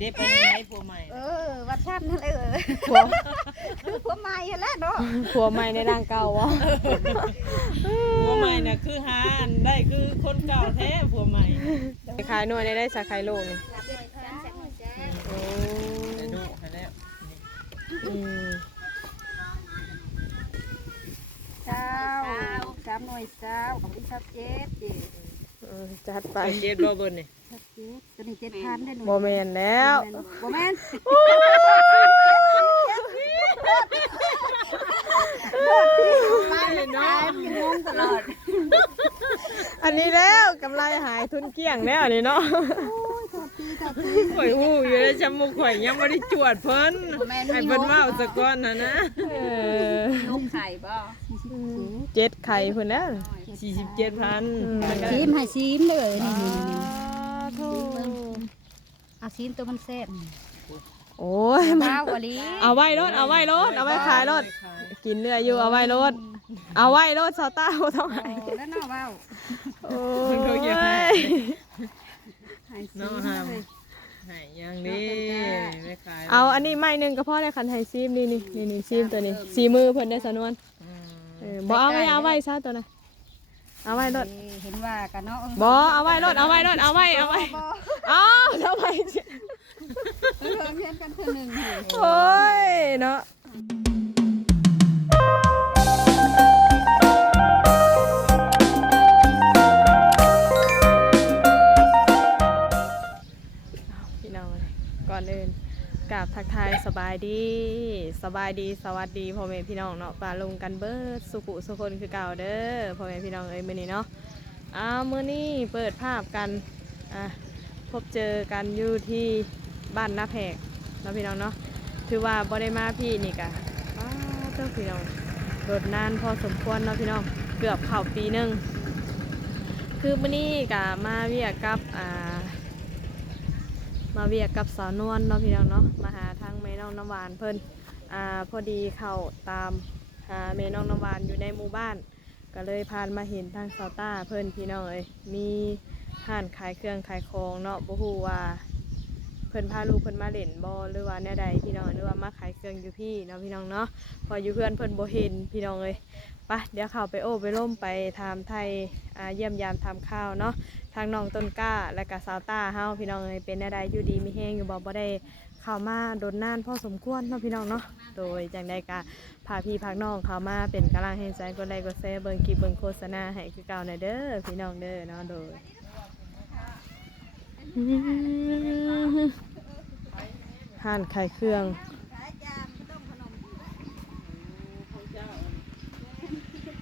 ได้ไปไหนผัวใหม่วัดชาตินั่นผัวใหม่แล้วเนาะผัวใหม่ในร่างเก่าวะผัวใหม่น่ะคือหาอันได้คือคนเก่าแท้ผัวใหม่ขายหน่วยได้สักขายโลกนี่โอ้ดูให้แล้วเจ้า3หน่วยเจ้าของที่ชัดเจนจัดไปเจ็ดบ่เบิ่นนี่ชัดเจนตัวนี้7,000ได้หน่วยบ่แม่นแล้วบ่แม่นเนาะงงตลอดอันนี้แล้วกำไรหายทุนเกลี้ยงแล้วนี่เนาะข่อยฮู้อยู่แล้วจำมุกข่อยยังบ่ได้จวดเพิ่นให้เพิ่นเว้าซะก่อนนะลูกไข่บ่7ไข่เพิ่นแล้ว47,000ซีมให้ซีมเลยนี่เอาซีมตัวมันแซ่บโอ้ยเอาไว้รถเอาไว้ขายรถกินเรื่อยอยู่เอาไว้รถสาวต้าบ่ต้องให้แล้วน้อเว้าโอ้ยน้องหามให้ยังนี่ไม่ขายเอาอันนี้ไม้นึงก็พอได้คันให้ซีมนี่ซีมตัวนี้สีมือเพิ่นได้สนวนบ่เอาไว้ซะตัวน่ะเอาไว้รถเห็นว่ากันเนาะบ่เอาไว้รถเอาไว้เอาไว้เอาไว้เพียนกันเท่านึงโอ้ยเนาะพี่น้องก่อนอื่นกราบทักทายสบายดีสวัสดีพ่อแม่พี่น้องเนาะปลาลงกันเบิดสุขุสุคนคือเก่าเด้อพ่อแม่พี่น้องมื้อนี้เนาะมื้อนี้เปิดภาพกันพบเจอกันอยู่ที่บ้านนาแพกเนาะพี่น้องเนาะถือว่าบ่ได้มาพี่นี่กะเจ้าพี่น้องรถนานพอสมควรเนาะพี่น้องเกือบเข้าปีนึงคือมื้อนี้กะมาเวียกกับสาวนวลเนาะพี่น้องเนาะมาหาทางแม่น้องน้ำหวานเพิ่นพอดีเข้าตามหาแม่น้องน้ำหวานอยู่ในหมู่บ้านก็เลยผ่านมาเห็นทางสาวต้าเพิ่นพี่น้องเอ้ยมีห้านขายเครื่องขายของเนาะบ่ฮู้ว่าเพิ่นพาลูกเพิ่นมาเล่นบ่หรือว่าแนวใดพี่น้องหรือว่ามาขายเครื่องอยู่พี่เนาะพี่น้องเนาะพออยู่เพื่อนเพิ่นบ่เห็นพี่น้องเอ้ยไปเดี๋ยวเข้าไปโอ้ไปร่มไปถามไทยเยี่ยมยามทำข้าวเนาะทางน้องต้นกล้าและก็สาวต้าเฮาพี่น้องเอ้ยเป็นแนวใดอยู่ดีมีแฮงอยู่บ่ได้เข้ามาโดนนานพอสมควรเนาะพี่น้องเนาะโดยจังใดก็พาพี่พาน้องเข้ามาเป็นกำลังให้ใจกดไลค์กดแชร์เบิ่งคลิปเบิ่งโฆษณาให้คือเก่าหน่อยเด้อพี่น้องเด้อเนาะโดยห้านขายเครื่อง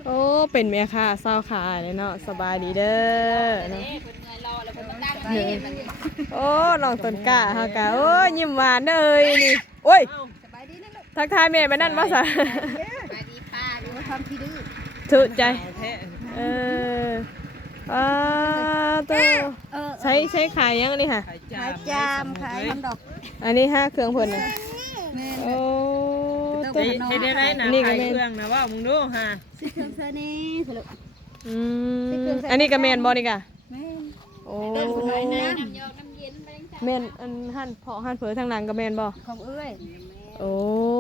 โอ้เป็นแม่ค้าเศร้าขายเลยเนาะสบายดีเด้อเนาะโอ้น้องต้นกล้าเฮากะโอ้ยิ้มหวานเลยนี่โอ้ยทักทายแม่ไปนั่นมาซะถือใจตัวใช้ขายยังนี่ค่ะขายจามขายขนมดอกอันนี้5เครื่องเพิ่นน่ะโอ้ตัวให้ได้นะขายเครื่องนะว่ามึงดูฮะซื้อเครื่องเซนี่สรุปอันนี้ก็แม่นบ่นี่กะแม่นโอ้น้ำเย็นแม่นอันหั่นเพาะหั่นเผอทางหลังก็แม่นบ่ของเอ้ยโอ้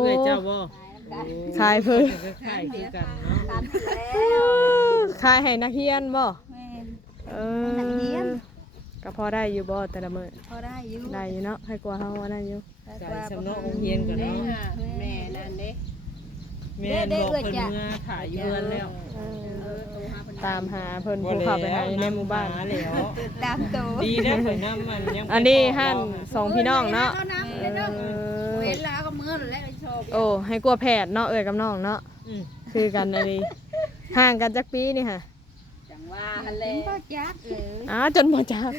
เอ้ยเจ้าบ่ขายเพิ่นขายคือกันเนาะขายให้นักเรียนบ่แม่นนักเรียนก็พอได้อยู่บ่แต่ละมื้อพอได้อยู่เนาะให้กว่าเฮาว่าได้อยู่จ่ายสำนักองเรียนกันเนาะแม่นั่นเด้แม่บอกเพิ่นเมื่อขายอยู่เรือนแล้วตามหาเพิ่นผู้เข้าไปหาในหมู่บ้านแล้วตามตัวดีนะเพิ่นนำมันยังอันนี้หั่น2พี่น้องเนาะเว้นแล้วก็มื้อแล้วโชว์โอ้ให้กลัวแพทย์เนาะเอ้ยกับน้องเนาะคือกันอันนี้ห่างกันจักปีนี่ค่ะจังว่าหั่นแหละบ่จักจนบ่จัก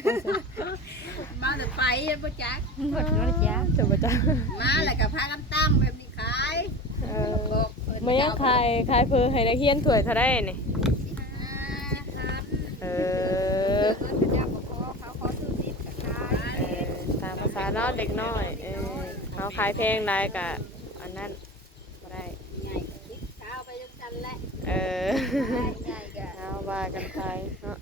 มาแต่ไปบ่จักบ่จักจนบ่จักมาแล้วก็พากันตั้มแบบนี้ขายไม่ยังขายเพิ่นให้นักเรียนถ้วยเท่าใดนี่ตามภาษาเนาะเด็กน้อยเขาขายเพลงได้กะอันนั้นบ่ได้เอาว่ากันไปเนาะ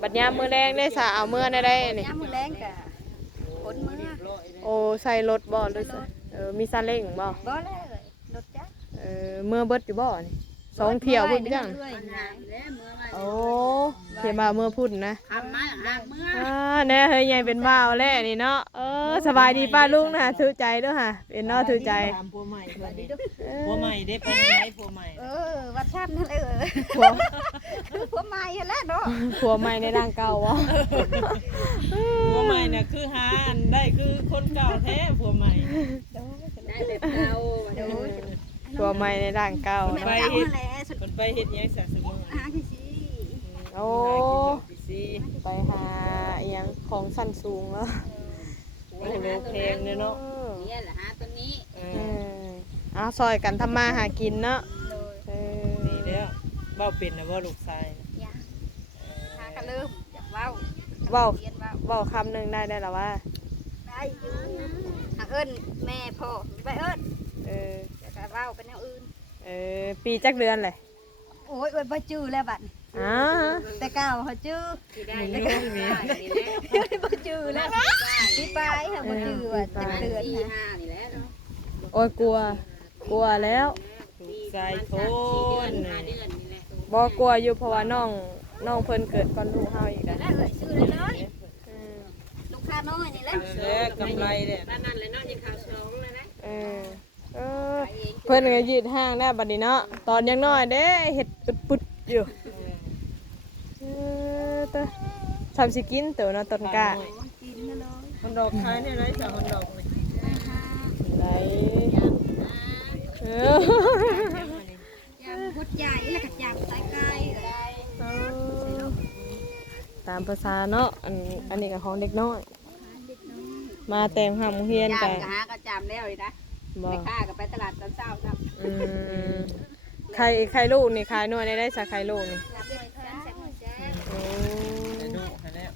บัดยามมื้อแรงได้สาเอามื้อได้นี่ยามมื้อแรงกะ คนเมื่อ โอ้ใส่รถบ่หรือมีซาเล้งบ่ บ่เลยรถจ้ะ เมื่อเบิดอยู่บ่นี่สองเที่ยวพุ่นจังโอ้เที่ยวมาเมื่อพุ่นนะ ทำมาหลังเมื่อ แน่เฮ้ยใหญ่เป็นบ่าวแล้วนี่เนาะสบายดีป้าลุงนะถือใจเด้อค่ะเป็นเนาะถือใจ ถามผัวใหม่เพิ่นนี่ผัวใหม่ได้ไปไหนผัวใหม่ วัดชาตินั่นเลยผัว คือผัวใหม่แล้วเนาะ ผัวใหม่ในร่างเก่าวะ ผัวใหม่น่ะคือหาอันได้คือคนเก่าแท้ผัวใหม่ ได้แบบเก่าโดย ผัวใหม่ในร่างเก่า แบบ เนาะ เก่าแหละสุด เพิ่นไปเฮ็ดหยังซะซุมื้อ หาที่สิ โอ้ สิ ไปหาอหยังของสั้นสูงแล้ว โอ้โลแพงเนาะ เนี่ยแหละหาตัวนี้ เอาซอยกันทำมาหากินเนาะ เลย นี่เด้อเว้าเป็นนะบ่ลูกชาย ยาหากันเริ่มอยากเว้า เว้า เรียนเว้า เว้าคำหนึ่งได้หรอว่า ได้อยู่หาเอิ้นแม่พ่อไปเอิ้น เออ แต่เว้าเป็นแนวอื่น ปีจักเดือนเลย โอ้ยโอ้ยบ่จื้อแล้วบัด อ๋อ แต่เก่าเขาจื้อ ได้นี่แหละ บ่จื้อแล้วที่ไปค่ะบ่จื้อว่าจักเดือนนะ โอ้ยกลัวแล้ว ลูกชายโทน บ่กลัวอยู่เพราะว่าน้องเพิ่นเกิดก่อนลูกเฮาอีกแล้ว แล้วเอ้ยซื้อเลยเลยลูกค้าน้อยนี่แหละ แล้วกำไรเด้ นั่นเลยเนาะยังข่าว2เลยนะ เออเพิ่นก็ยืดห้างได้บัดนี้เนาะตอนยังน้อยเด้เฮ็ดปุดๆอยู่ตะทำสิกินเต๋อเนาะต้นกล้า กินเลย คนดอกขายเนี่ยไรจ้ะคนดอกนี่ ไหนเออ ยำพุดใหญ่แล้วก็ยำสายไก่ได้ ตามภาษาเนาะอันนี้ก็ของเด็กน้อย มาแต่งหำเฮียน ยำ กัน ก็หากระจำแล้วเลยนะ บ่ ไปค่าก็ไปตลาดตอนเช้าครับ ไข่ลูกนี่ขายหน่วยได้สักไข่ลูกนี่ รับด้วยจ้า โอ้ แต่ดูให้แล้ว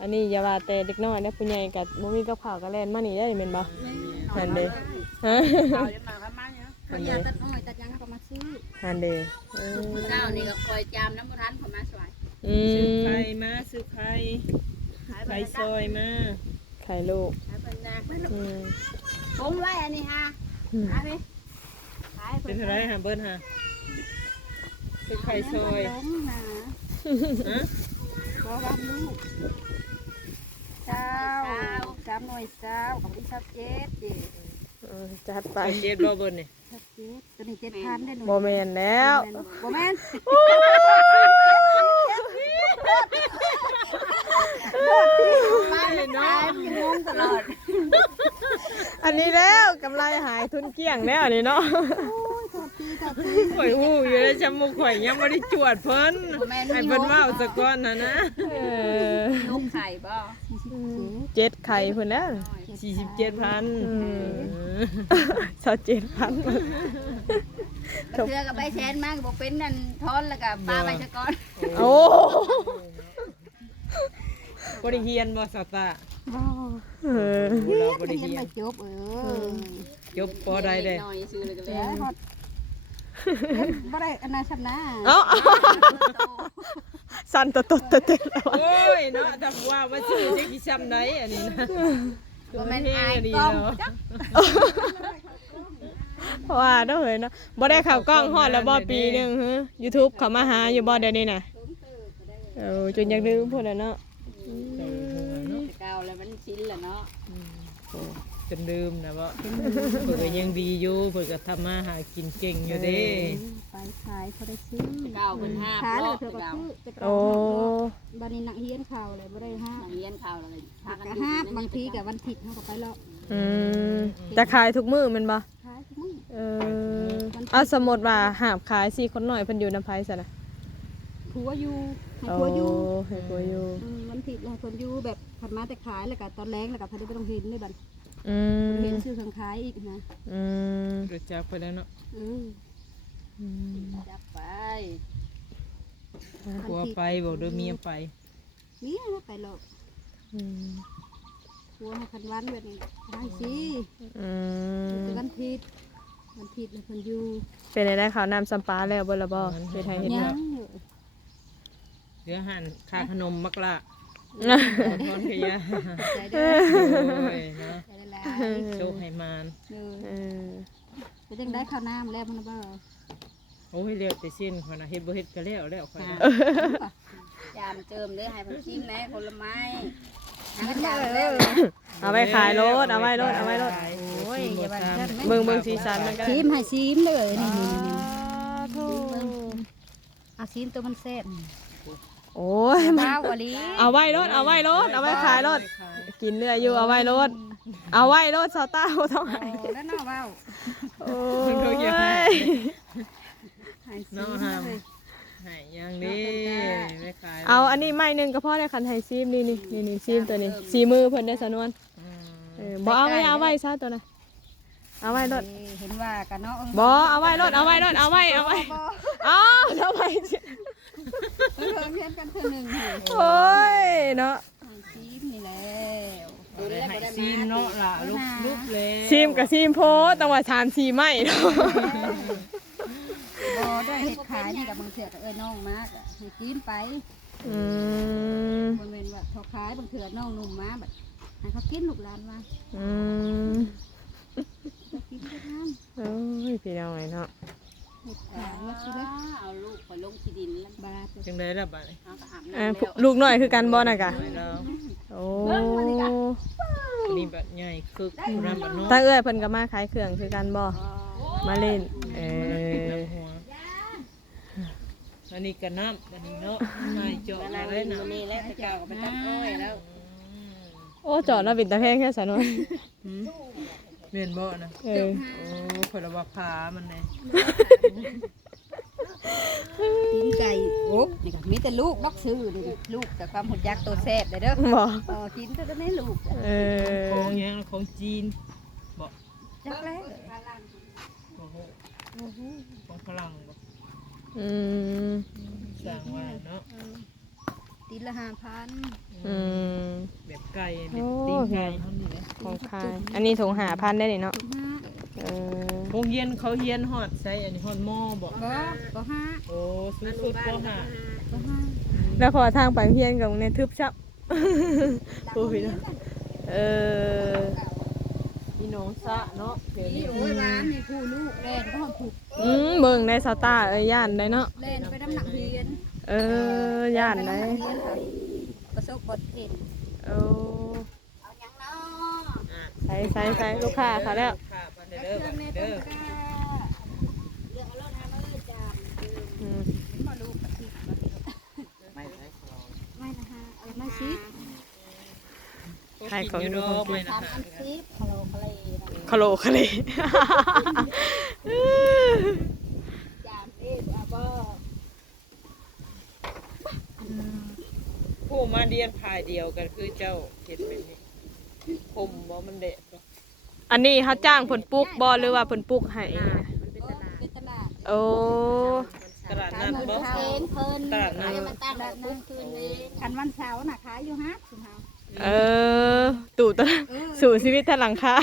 อันนี้อย่าว่าแต่เด็กน้อยนะผู้ใหญ่กับบ่มีกับข้าวก็แล่นมานี่ได้แม่นบ่หันเด้ฮะ เอาเดี๋ยวมาประมาณนี้เขาอยากตัดอ้อยตัดยังก็มาซื้อ หันเด้ เช้านี่ก็คอยจำน้ำมันทันเขามาสวย ซื้อไข่มาซื้อไข่ไข่ซอยมา ไข่ลูก ขายเป็นนาไม่รู้ อืม ผมไว้อันนี้ฮะขายไปขาย เป็นเท่าไรฮะเบิ้ลฮะซื้อไข่ซอย ล้มนะ ฮะ บ่รับลูกเช้า3หน่วยเช้าของที่ชับเจ็ดดิ จัดไป ไปเจ็ดบ่เบิ้ลนี่ ชับเจ็ดตัวนี้7,000ได้หนู บ่แม่นแล้ว บ่แม่น บ้านเลยเนาะยังงงตลอด อันนี้แล้วกำไรหายทุนเกลี้ยงแล้วนี่เนาะ ข่อยหูอยู่แล้วจำมุกข่อยยังไม่ได้จวดเพิ่นให้เพิ่นเว้าซะก่อนนะ ลูกไข่บ่ 7ไข่เพิ่นแล้ว 47,000 27,000 เทือกับใบแชนมากบอกเป็นนั่นทอนแล้วก็ปลาใบชะกอน โอ้ บ่ได้เฮียนบ่สตา เออ เราบ่ได้เฮียน จบจบปอใดเด้ หน่อยซื้อเลยก็แล้วบ่ได้อันนั้นฉันนะ เอ้าสั่นตดๆเต้นๆ โอ้ยเนาะถ้าว่าว่าซื้อจะกี่ซ้ำไดอันนี้นะ บ่แม่นอายกล้องจัก ว่าเด้อเฮ้ยเนาะบ่ได้เข้ากล้องฮอดแล้วบ่ปีหนึงฮึ YouTube เขามาหาอยู่บ่เดี๋ยวนี้น่ะจนอยากลืมพุ่นน่ะเนาะ เก่าแล้วมันชิ้นแล้วเนาะ จนลืมนะบ่เพิ่นก็ยังดีอยู่เพิ่นก็ทำมาหากินเก่งอยู่เด้ ไปขายเขาได้ซื้อเก่าเป็น5ขายแล้วเธอก็ซื้อ โอ้ บัดนี้นักเฮียนข่าวเลยบ่ได้5นักเฮียนข่าวเลยพากันบางทีก็วันผิดเฮาก็ไปแล้ว จะขายทุกมื้อแม่นบ่ ขายทุกมื้อ เอาสมมุติว่าหาบขาย4คนน้อยเพิ่นอยู่นำไผซะนะ ผัวอยู่ให้ผัวอยู่ ให้ผัวอยู่ วันผิดให้คนอยู่แบบผัดมาแต่ขายแล้วก็ตอนแรงแล้วก็พอดีบ่ต้องเห็นด้วยบัด เห็นซื้อเครื่องขายอีกนะ รู้จักไปแล้วเนาะ จับไป ผัวไปบอกด้วยเมียไป นี่นะไปหรอกผัวมาคันวันแบบนี้ได้สิเป็นวันผิดแล้วคนอยู่ เป็นได้ข่าวน้ำสัมปลาแล้วบ่ละบ่เฮ็ดให้เฮ็ด ยั แล้ว ง เหลือหันค่าขนมมักละพรขยะ ใจเด้อ โอ้ยเนาะ ใจได้แล้ว โชคให้มาน ไปจังได้ข้าวน้ำแล้วมันบ่ โอ้ยเรียกแต่สิ้นคนน่ะเฮ็ดบ่เฮ็ดก็แล้วค่อยนะ ยามเจิมเด้อให้เพิ่นชิมแหน่ผลไม้หาจามเด้อ เอาไว้ขายรถเอาไว้รถ โอ้ โอ้ยอย่าว่าซั่น เบิ่งสีสันมันก็ ชิมให้ชิมเด้อนี่ โธ่ เอาชิมตัวมันแซ่บ โอ้ย ว้าวอลี เอาไว้รถเอาไว้รถเอาไว้ขายรถกินเนื้ออยู่เอาไว้รถเอาไว้รถซาต้าบ่ต้องให้ แล้วน้อว้าว โอ้ย ให้ชิ น้อง ม ห้าม เลย ให้อย่างนี้ไม่ขาย เอาอันนี้ไม้หนึงก็พอได้คันไทยซีมนี่ซีมตัวนี้สีมือเพิ่นได้สะนวน อืม บ่เอาไว้ซะตัวน่ะเอาไว้รถ เห็นว่ากันเนาะ บ่เอาไว้รถเอาไว้รถเอาไว้อ๋อเอาไว้สิ เพิ่นเรียนกันเทื่อนึงให้ โอ้ยเนาะ ชิมนี่แล้ว ให้ซีมเนาะล่ะลุกเลย ซีมกับซีมโพต้องว่าทานซีไม้เนาะ บ่ได้เฮ็ดขายนี่กับบางเถื่อก็น้องมากอ่ะให้กินไป อืม บ่แม่นว่าเขาขายบางเถื่อน้องนุ่มมาแบบให้เขากินลูกหลานมา อืม เขากินได้ทาน โอ้ยพี่น้องไอ้เนาะ เฮ็ดขายว่าสิเด้อเอาลูกไปลงที่ดินลำบาก จังได๋ล่ะบัดนี้ เฮาก็อาบ อ่า น้ำแล้ว ลูกน้อยคือกันบ่น่ะกะ ไปแล้ว โอ้ นี่บัดใหญ่คึกรำบัดเนาะ ตาเอื้อยเพิ่นก็มาขายเครื่องคือกันบ่มาเล่นเออ หัวอันนี้ก็น้ำอันนี้เนาะไม่เจาะอะไรนะ นี่แหละเจ้าก็ไปตัดอ้อยแล้ว โอ้จอดแล้วเป็นตาแพงแค่สะนวน เมียนบ่นะ เออ โอ้คนละว่าพามันไง กินไก่โอ๊บนี่ก็มีแต่ลูกนอกซื้อนี่ลูกแต่ความหุ่นยักษ์ตัวแซ่บเลยเด้อ บ่ กินเท่านั้นลูก เออ ของยังของจีนบ่ จักแล้ว โอ้โหของฝรั่งบ่ อืม สั่งว่าเนาะ ตีละ5,000 อืม แบบไก่แบบตีนไก่เท่านี้เลย ของขายอันนี้ถุง5,000ได้นี่เนาะเออ โรงเรียนเขาเรียนฮอดใส่อันนี้ฮอดหม้อบ่ บ่ห้า โอ้สุดๆก็หา บ่ห้า แล้วพอทางไปเฮียนกับในทึบชับ โอ้ยเนาะเออ พี่น้องซะเนาะเดี๋ยว นี่ นี้ โอ้ยร้านนี่ผู้ลูกแล่นก็ผูก เบิ่งในสตาร์ย่านได้เนาะ แล่นไปน้ำหนักเรียน ย่านได้ ประสบบทเห็น โอ้ เอาหยังเนาะ ใส่ลูกค้าเขาแล้ว ค่ะบัดเด้อบัดเด้อ เรื่องเอารถหามาจาม อืม มาลูกกะทิไม่นะคะเอามาซิป ขายของอยู่ดูของกิน 3,000ซิปฮัลโหลทะเล คาโลคาเล จามเอ๊ะบ่ ผู้มาเรียนพายเดียวกันคือเจ้าเฮ็ดแบบนี้ผมบ่มันเด็ดบ่ อันนี้เขาจ้างเพิ่นปลูกบ่หรือว่าเพิ่นปลูกให้ เป็นตลาด โอ้ ตลาดนัดบ่ เองเพิ่น ตลาดนัด มาตั้งแบบปุ๊บคืนเองคันวันเสาร์น่ะขายอยู่ฮะคุณเฮา เออตู่ตะสู่ชีวิตทางหลังคา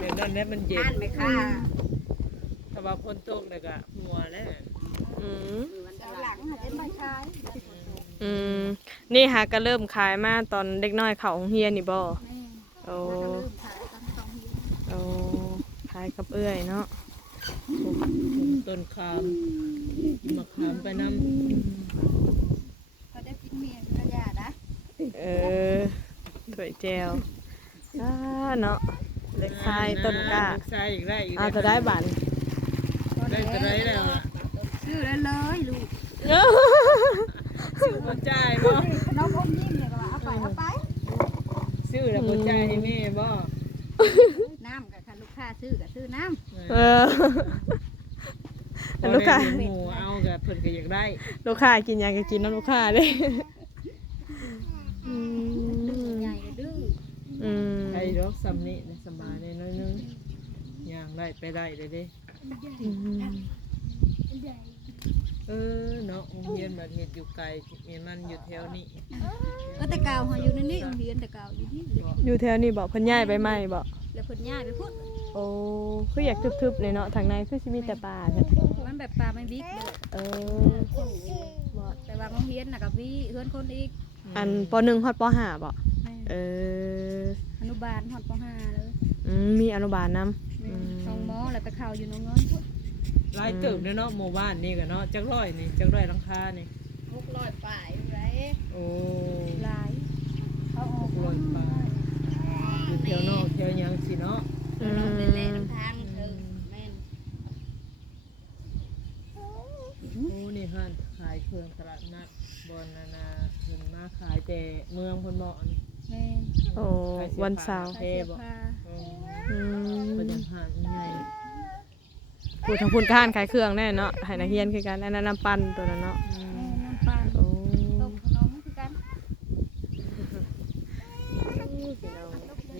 เดี๋ยวนั้นเนี่ยมันเย็ อ่าน นไหมคะ ถ้าว่าฝนตกแล้วก็หัวแล้ว อืม วันเสาร์หลังหาเอ็นมาขาย อืมนี่หาก็เริ่มขายมาตอนเด็กน้อยเขาโรงเฮียนนี่บ่ แม่ โอ้ ก็ลืมขายตอน2เดือน โอ้ขายกับเอื้อยเนาะ ต้นขามมะขามไปน้ ก็ได้กินเมียกระยานะ เออถ้วยแจวเนาะเล็กชายต้นกล้า ใช่อีกได้อีก เอาจะได้บัน ได้จะได้แล้วอะ ซื้อได้เลยลูก ซื้อบ่จ่ายบ่ น้องอมยิ้มเนี่ยก็ว่าเอาไป ซื้อแล้วบ่จ่ายให้แม่บ่ น้ำกับคันลูกค้าซื้อก็ซื้อน้ เออ ลูกค้า หมูเอากับเพิ่นก็อยากได้ ลูกค้ากินหยังก็กินน้ำลูกค้าเลยอื ำดื้อ ม ใหญ่ก็ดื้อ อืม ไอ้ดอกซ้ำนี่สบายน้อยนึงย่างได้ไปได้เลยเด้ อืม เนาะโรงเรียนบัดเฮ็ดอยู่ไกลมีมันอยู่แถวนี้ ก็แต่เก่าเขาอยู่ในนี่โรงเรียนแต่เก่าอยู่นี่ อยู่แถวนี้บอกเพิ่นย้ายไปใหม่บอก แล้วเพิ่นย้ายไปพุ่น โอ้คืออยากทึบๆเลยเนาะทางในคือสิมีแต่ป่าแท้ มันแบบปลาไม่บิ๊กเลย เออ ว่าโรงเรียนน่ะกับพี่เพื่อนคนอีก อันป .1 ฮอดป .5 บ่ แม่ เออ อนุบาลฮอดป .5 เลย มีอนุบาลนำ แม่สองหมอแล้วไปเข้าอยู่โรงเรียนพุ่น หลายเติบเนาะหมู่บ้านนี่ก็เนาะจักร้อยนี่จักร้อยหลังคานี่ 600ป่ายอยู่ไร โอ้ หลายเขาออก ร้อยปลายอยู่แถวนอกแถวหยังสิเนาะ อืม แม่น้ำทางแม่น โอ้นี่ฮะขายเครื่องตลาดนัดบอนนานาเพิ่นมาขายแต่เมืองเพิ่นบ่อัน แม่น โอ้วันเสาร์ ขายเสื้อผ้า อืม อืม เพิ่นยังหาดใหญ่ พูดทางพูนก้านขายเครื่องแน่เนาะให้นักเรียนคือกันอันนั้นน้ำปั่นตัวนั้นเนาะ แม่น้ำปลา โอ้ ต้มขนมคือกัน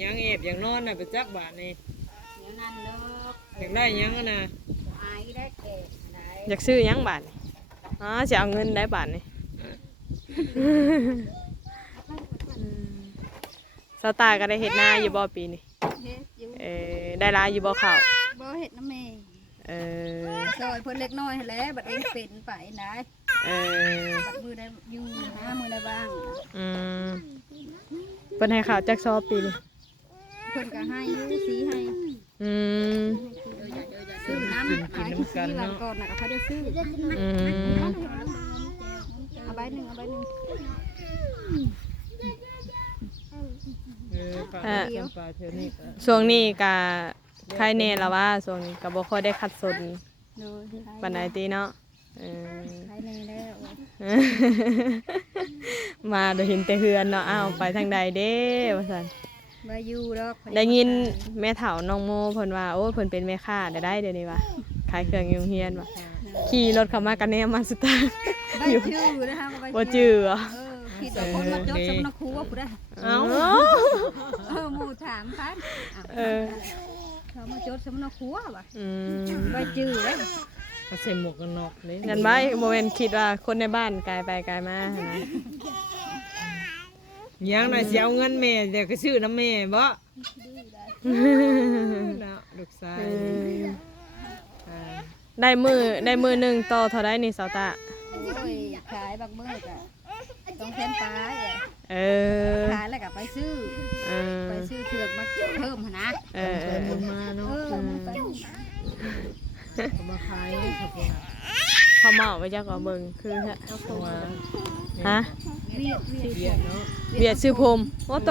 ยังเอบยังนอนน่ะไปจักบาทนี่ เดี๋ยวนั้นเลิก อยากได้หยังอะนะ อายได้แก่ได้ อยากซื้อหยังบาทนี่อ๋อจะเอาเงินได้บาทนี่สตาร์ก็ได้เฮ็ดนาอยู่บ่ปีนี้ เฮ็ดอยู่ ได้หลายอยู่บ่ข้าว บ่เฮ็ดน้ำแม่ เออ ซอยเพิ่นเล็กน้อยให้แหล้วบัดเองเป็นไปได้ เออ บัดมือได้อยู่หามือได้บ้าง อืมเพิ่นให้ข้าวจักซอปีนี้ เพิ่นก็ให้อยู่สีให้ อืม ซื้อน้ำขายที่สีวันก่อนน่ะก็เขาได้ซื้อ อืม เอาใบหนึ่งเอาใบหนึ่ง ปลาจำปลาเท่านี้ก็ ช่วงนี้ก็ใครแน่ละว่าช่วงนี้ก็บ่ค่อยได้คัดสน โดย ปานใดติเนาะขายในแล้ว มาได้เห็นแต่เฮือนเนาะอ้าวไปทางใดเด้ว่าซั่น ใบอยู่ดอก ได้ยินแม่เฒ่าน้องโมเพิ่นว่าโอ้ยเพิ่นเป็นแม่ค้าได้เดี๋ยวนี้ว่ะขายเครื่องอยู่โรงเรียนว่ะขี่รถเข้ามากันแน่มาสุดทาง ใบชื่อนะคะ บ่จื้อเหรอ คิดว่าคนมาจดสำนักครูว่าผู้ใด เอ้า หมู่ถามพัน เออ เขามาจดสำนักครูว่ะ อืม ใบจื้อเลย เขาใส่หมวกกันน็อกเลย งั้นไว้บ่แม่นคิดว่าคนในบ้านกลายไปกลายมาหั่นนะ ยังน่ะสิเอาเงินแม่เดี๋ยวก็ซื้อน้ำแม่บ่เนาะลูกชาย เออ อ่า ได้มือหนึงต่อเท่าใดนี่สาวตา โอ้ยขายบางมื้อก็ต้องแทนปลา เออ ขายแล้วก็ไปซื้อ เออ ไปซื้อเครื่องมาเพิ่มหั่นนะ เออ เดินลงมาเนาะ มันไป เอามาขายเขาบอก เขาเมาไปจักว่าเบิ่งคือฮะ ว่า ฮะ เวียด เบียดเนาะ เวียดซื้อผมโอ้โต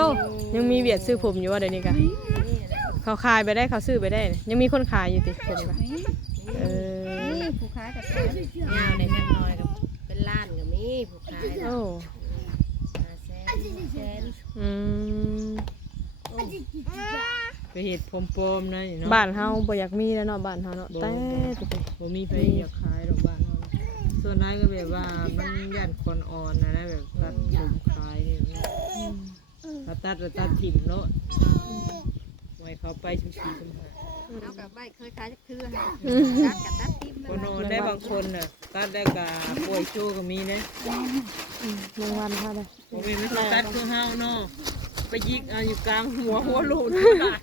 ยังมีเวียดซื้อผมอยู่ว่าเดี๋ยวนี้กะเขาขายไปได้เขาซื้อไปได้ยังมีคนขายอยู่ติผมกะ นี่ เออ นี่ผู้ขายกับขาย ยาวในแค่น้อยก็เป็นล้านก็มีผู้ขาย โอ้ แสน อืม ไปเห็ดผมปลอมนะนี่เนาะ บ้านเฮาบ่อยากมีแล้วเนาะบ้านเฮาเนาะแต่ติไป บ่มีใครอยากขายดอกบ้านเฮาส่วนนั้นก็แบบว่ามันย่านคนอ่อนนะแบบตัดผมขายนี่นะถ้าตัดก็ตัดถิ่มเนาะไว้เขาไปชุมชีชุมหา เอากับใบเคยขายจักเทื่อตัดกับตัดทิ่ม คนอ่อนได้บางคนน่ะตัดได้กะป่วยโชก็มีนะ รางวัลเท่าใด บ่มีไม่ต้องตัดคือเฮาเนาะไปยิกเอาอยู่กลางหัวโลนหลาน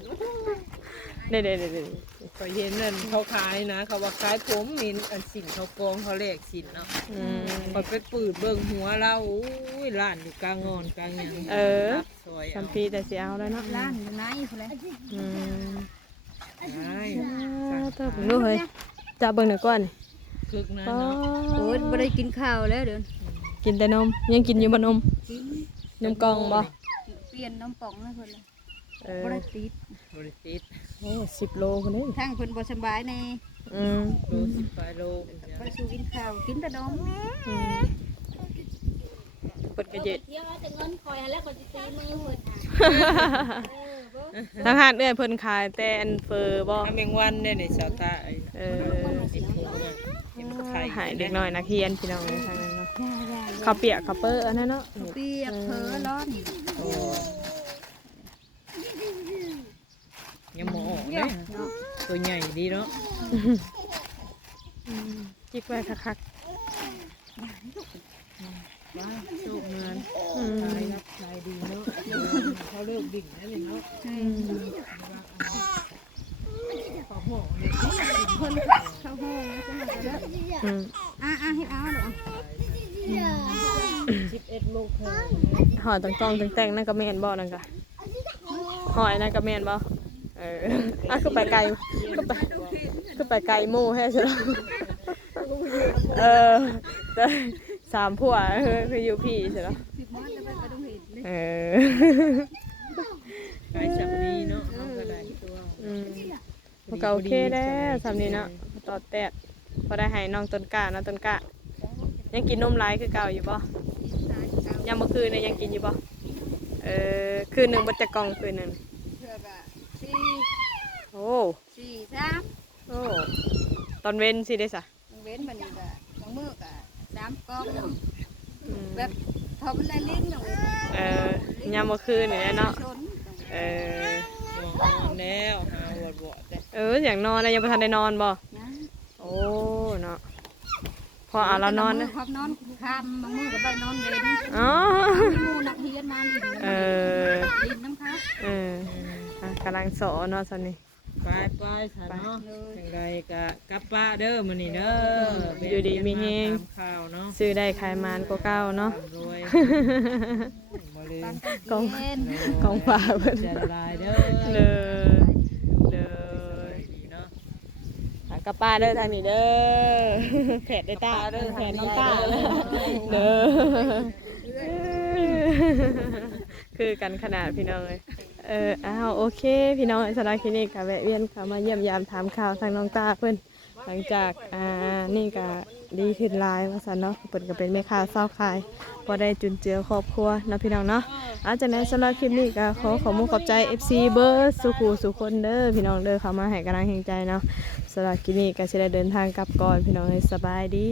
เด้ๆๆ ก็เห็นนั่นเขาขายนะเขาว่าขายผมมีอันสินเขากองเขาแลกสินเนาะ ๆอืม พอไปปืดเบิ่งหัวเราอุ้ยล้านอยู่กลางงอนกลางหยัง เออ ตัดซอย สั เอา มพีแต่สิเอาแล้วเนาะ ร้านอยู่ไหนพุ่นเลย อืม ใช่ เบิ่งดูเฮ้ยจับเบิ่งหน่อยก่อน คึกนะ อ๋อ เนาะ โอ้ยบ่ได้กินข้าวแล้วเดี๋ยว กินแต่นมยังกินอยู่บ่นม กิน นมกล่องบ่ เปลี่ยนน้ำป่องให้เพิ่นเลย เออ บ่ได้ติด บริติด โอ้10 โลคนนี้ ทางเพิ่นบ่สบายใน อืม โล10 โล ไปสู่กินข้าวกินแต่นม อืมเปิดกระเจ็ด เที่ยวเอาแต่เงินคอยแล้วก็สิตีมือเพิ่น ทางหาดเอื้อยเพิ่นขายแต่อันเฟอร์บ่ ถ้าแมงวันเนี่ยในชาวตาไอ้ เออ สิโคน่ะเห็นไข่ หายเด็กน้อยนักเรียนพี่น้องในทางนั้นเนาะข้าวเปียกข้าวเปิ้ลอันนั้นเนาะ เปียกเผลอร้อน โอ้ยังหมอออก เดี๋ย นะ วเนาะ ตัวใหญ่ดีเนาะ จิกไว้คัก ว้าโชคเงิน ๆอืม ขายรับขายดีเนาะเขาเลิกดิ่งแล้วนี่เนาะเขาห่อเนี่ย คนเข้าห้องแล้วก็มาแล้ว อืม ให้เอาเด้อ 11 โมงครึ่ง หอยต้องแต่งนั่นก็แม่นบ่นั่นก็หอยนั่นก็แม่นบ่อ่ะคือไปไกลคือไปไกลหมู่แฮ่ใช่แล้วแต่3ผัวคืออยู่พี่ใช่แล้ว 10 มอจะไปกระดุมเห็ดเลย ไก่สับมีเนาะเอาก็ได้ตัว มันก็โอเคแล้วสำนี้เนาะต่อแตดพอได้ให้น้องต้นกล้าน้องต้นกล้ายังกินนมหลายคือเก่าอยู่บ่ยังเมื่อคืนเนี่ยยังกินอยู่บ่คืนหนึ่งบัจกล่องคืนหนึ่ง เพื่อแบบโอ้ 4 3 โอ้ตอนเว้นสิได้สะ เว้นมันแบบบางมื้อก็3 กล่องแบบทอมันได้ลิ้นเนาะ ยามเมื่อคืนนี่แหละเนาะนอนแล้วหาบ่แต่ อย่างนอนนะยังไม่ทันได้นอนบ่โอ้เนาะพอเรานอนนะ ครับนอนค่ำบางมื้อก็ไปนอนเว้น อ๋อ มีหมู่นักเรียนมาลิ้นน้ำค่ะ กำลังสอเนาะตอนนี้ ไปฉันเนาะจังไดก็กลับป้าเด้อมื้อนี้เด้อ อยู่ดีมีแฮง ตามข่าวเนาะ ซื้อได้ขายมานก็เก้าเนาะ รวยบ่ลืม ของฝากเพิ่น ใจละลายเด้อ เด้อ เนาะ กับป้าเด้อทางนี้เด้อแผดได้ตาเด้อแผดน้องตาเด้อคือกันขนาดพี่น้องเลยโอเคพี่น้องสำหรับคลินิกค่ะแวะเวียนค่ะมาเยี่ยมยามถามข่าวทางน้องตาเพิ่นหลังจากนี่ก็ดีขึ้นหลายว่าซั่นเนาะเพิ่นก็เป็นแม่ค้าเช้าขายพอได้จุนเจือครอบครัวเนาะพี่น้องเนาะจากนั้นสำหรับคลิปนี้ก็ขอขอบใจ FC เบิร์ดสุขุสุคนเด้อพี่น้องเด้อเข้ามาให้กำลังใจเนาะสำหรับคลิปนี้ก็สิได้เดินทางกลับก่อนพี่น้องให้สบายดี